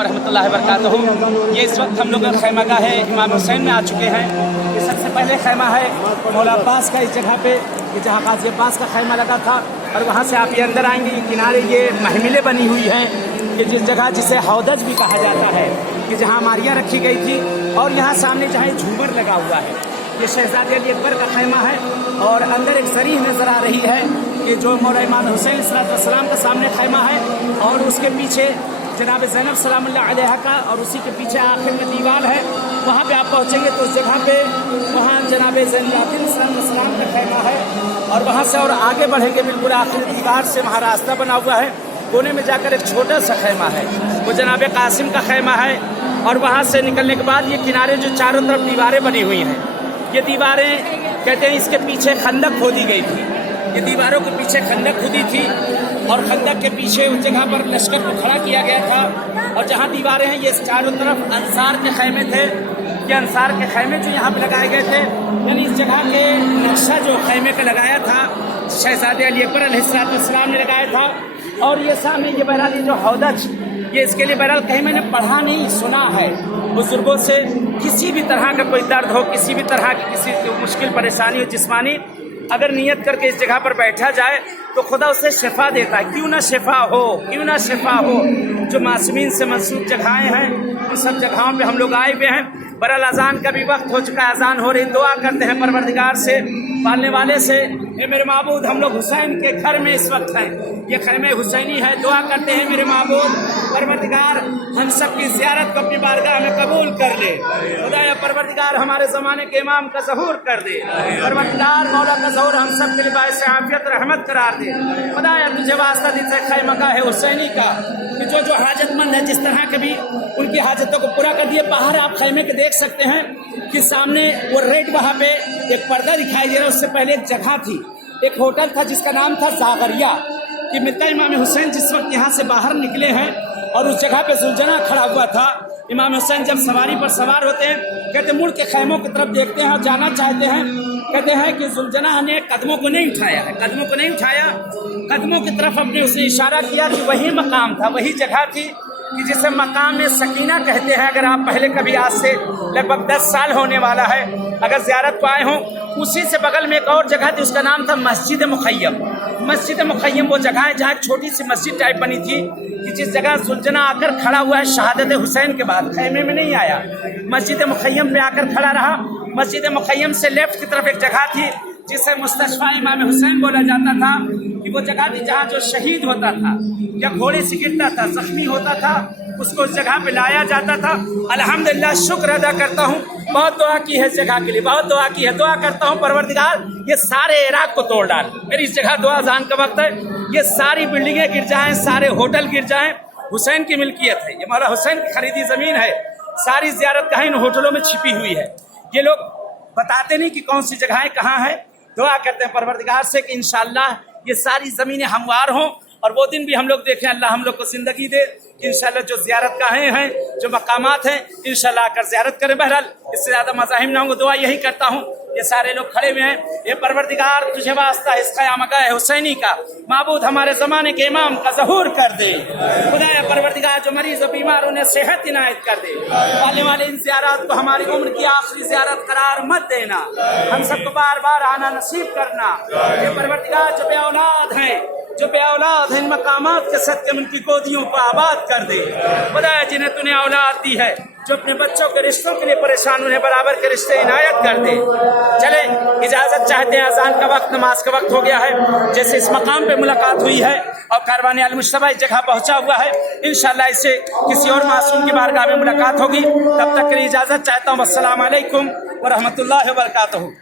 रहमतुल्लाहि व बरकातहू। ये इस वक्त हम लोग खैमागाह इमाम हुसैन में आ चुके हैं। ये सबसे पहले खैमा है मौला अब्बास का, इस जगह पे कि जहाँ गाजी अब्बास का खैमा लगा था। और वहाँ से आप ये अंदर आएंगे, किनारे ये महमिलें बनी हुई हैं कि जिस जगह जिसे हौदज भी कहा जाता है, कि जहाँ मारियाँ रखी गई थी। और यहाँ सामने जहाँ झूमर लगा हुआ है, ये शहजादे अली अकबर का खैमा है। और अंदर एक सरीह नज़र आ रही है कि जो मौला इमाम हुसैन सलाम का सामने खैमा है, और उसके पीछे जनाब ज़ैनब सलामुल्लाह अलैहा का, और उसी के पीछे आखिर में दीवार है। वहाँ पे आप पहुँचेंगे तो उस जगह पे वहाँ जनाब ज़ैनुल सलाम का खैमा है। और वहाँ से और आगे बढ़ेंगे, बिल्कुल आखिर दीवार से वहाँ रास्ता बना हुआ है। कोने में जाकर एक छोटा सा खैमा है, वो जनाब कासिम का खैमा है। और वहाँ से निकलने के बाद ये किनारे जो चारों तरफ दीवारें बनी हुई हैं, ये दीवारें कहते हैं इसके पीछे खंदक खोदी गई थी। ये दीवारों के पीछे खंदक खुदी थी, और खंदक के पीछे उस जगह पर लश्कर को खड़ा किया गया था। और जहाँ दीवारें हैं, ये चारों तरफ अंसार के खैमे थे। ये अंसार के खैमे जो यहाँ पर लगाए गए थे, यानी इस जगह के नक्शा जो खैमे का लगाया था शहजादे अली अकबर अलैहिस्सलाम ने लगाया था। और ये सामने ये बहरहाल जो हौदज, ये इसके लिए बहरहाल कहीं मैंने पढ़ा नहीं, सुना है बुजुर्गों से। किसी भी तरह का कोई दर्द हो, किसी भी तरह की किसी मुश्किल परेशानी हो जिस्मानी, अगर नियत करके इस जगह पर बैठा जाए तो खुदा उसे शिफा देता है। क्यों ना शिफा हो, क्यों ना शिफा हो। जो मासूमीन से मंसूब जगहें हैं, उन सब जगहों पे हम लोग आए हुए हैं। बहरहाल अजान का भी वक्त हो चुका है, अजान हो रही। दुआ करते हैं परवरदिगार से, पालने वाले से, ए मेरे माबूद, हम लोग हुसैन के घर में इस वक्त हैं। ये खैमे हुसैनी है। दुआ करते हैं मेरे माबूद परवरदिगार हम सब की ज़ियारत को अपनी बारगाह में कबूल कर ले। खुदाया परवरदिगार हमारे ज़माने के इमाम का ज़हूर कर दे। परवरदिगार मौला का ज़हूर हम सब के लिए बाइस आफियत रहमत करार दे। खुदाया तुझे वास्ता दे खैमगाह है हुसैनी का, कि जो जो हाजतमंद है जिस तरह के भी उनकी हाजतों को पूरा कर दिए। बाहर आप खैमे के देख सकते हैं कि सामने वो रेड, वहाँ पे एक पर्दा दिखाई दे रहा है। उससे पहले एक जगह थी, एक होटल था जिसका नाम था जागरिया। कि मिलता इमाम हुसैन जिस वक्त यहाँ से बाहर निकले हैं, और उस जगह पे जुलजना खड़ा हुआ था। इमाम हुसैन जब सवारी पर सवार होते हैं, कहते मुड़ के खैमों की तरफ देखते हैं और जाना चाहते हैं। कहते हैं कि जुलजना ने कदमों को नहीं उठाया है, कदमों को नहीं उठाया, कदमों की तरफ अपने उसने इशारा किया कि वही मकाम था, वही जगह थी कि जिसे मकाम सकीना कहते हैं। अगर आप पहले कभी, आज से लगभग 10 साल होने वाला है, अगर ज़ियारत को आए हों, उसी से बगल में एक और जगह थी, उसका नाम था मस्जिद मुखय्यम। मस्जिद मुखय्यम वो जगह है जहाँ एक छोटी सी मस्जिद टाइप बनी थी, कि जिस जगह सुलझना आकर खड़ा हुआ है शहादत हुसैन के बाद। खैमे में नहीं आया, मस्जिद मुखय्यम पे आकर खड़ा रहा। मस्जिद मुखय्यम से लेफ्ट की तरफ एक जगह थी जिसे मुस्तशफा इमाम हुसैन बोला जाता था, कि वो जगह थी जहाँ जो शहीद होता था या घोड़े से गिरता था, जख्मी होता था, उसको उस जगह पे लाया जाता था। अल्हम्दुलिल्लाह, शुक्र अदा करता हूँ, बहुत दुआ की है इस जगह के लिए, बहुत दुआ की है। दुआ करता हूँ परवरदिगार ये सारे इराक को तोड़ डाल। मेरी इस जगह दुआ अज़ान का वक्त है, ये सारी बिल्डिंगें गिर जाएं, सारे होटल गिर जाएं। हुसैन की मिल्कियत है, ये मौला हुसैन की खरीदी ज़मीन है। सारी ज़ियारत कहीं इन होटलों में छिपी हुई है। ये लोग बताते नहीं कि कौन सी जगहें कहाँ हैं। दुआ करते हैं परवरदिगार से कि इंशाअल्लाह ये सारी ज़मीनें हमवार हों, और वो दिन भी हम लोग देखें। अल्लाह हम लोग को ज़िंदगी दे, इंशाअल्लाह जो ज़ियारत गाहें हैं, जो मकामात हैं, इंशाअल्लाह आकर ज़ियारत करें। बहरहाल इससे ज़्यादा मज़ाहिम ना होंगे। दुआ यही करता हूँ, ये सारे लोग खड़े हुए हैं। ये परवरदिगार तुझे वास्ता इस क़यामगाह हुसैनी का, माबूद हमारे ज़माने के इमाम का ज़हूर कर दे। खुदाया परवरदिगार जो मरीज़ और बीमार उन्हें सेहत इनायत कर दे। आने वाले इन ज़ियारत को हमारी उम्र की आखिरी ज़ियारत करार मत देना, हम सबको बार बार आना नसीब करना। ये परवरदिगार जो बे औलाद हैं, जो बे औलाद हैं, इन मकामात के सदक़े उनकी गोदियों को आबाद कर दे। खुदाया जिन्हें तूने औलाद दी है, जो अपने बच्चों के रिश्तों के लिए परेशान, उन्हें बराबर के रिश्ते इनायत कर दे। चले इजाज़त चाहते हैं, अज़ान का वक्त, नमाज का वक्त हो गया है। जैसे इस मकाम पे मुलाकात हुई है और कारवान अल मुश्तबा इस जगह पहुँचा हुआ है, इंशाअल्लाह इससे किसी और मासूम की बारगाह में मुलाकात होगी। तब तक के लिए इजाज़त चाहता हूँ। अस्सलामु अलैकुम व रहमतुल्लाहि व बरकातहू।